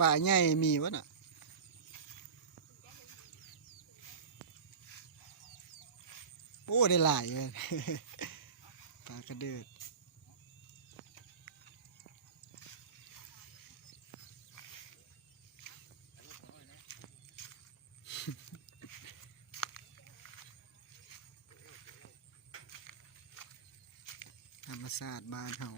ป่าใหญ่มีวะน่ะโอ้ได้หลายเลย ปลากระเดิดธรรมชาติบ้านเฮา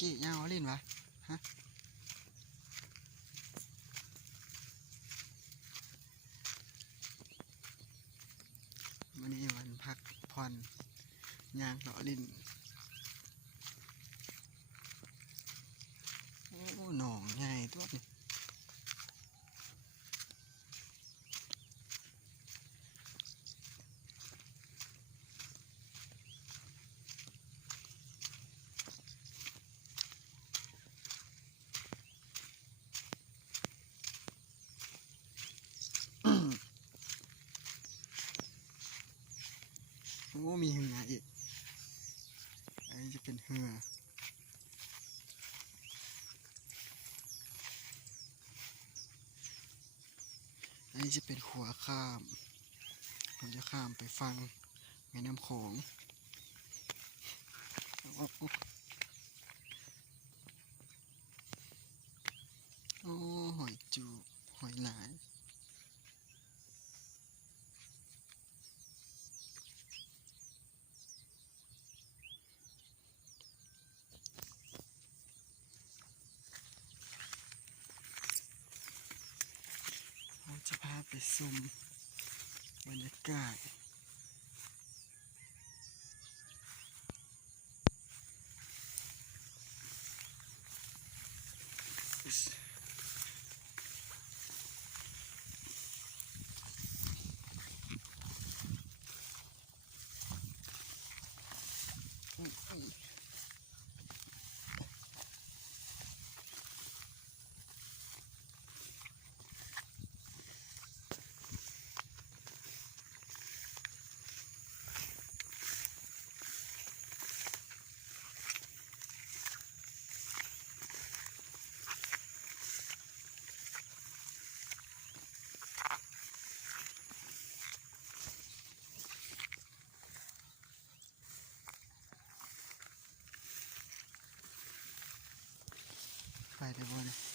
กี่ยาวลิ้นวะฮะวันนี้วันพักผ่อนย่างเลาะลิ้นโอ้หนองใหญ่ตัวนี้โอ้มีเหืออีกอันนี้จะเป็นเหืออันนี้จะเป็นขัวข้ามเราจะข้ามไปฟังแม่น้ำโขงโอ้หอยจูบหอยหลายเราจะพาไปชมบรรยากาศไปได้บ่เนี่ย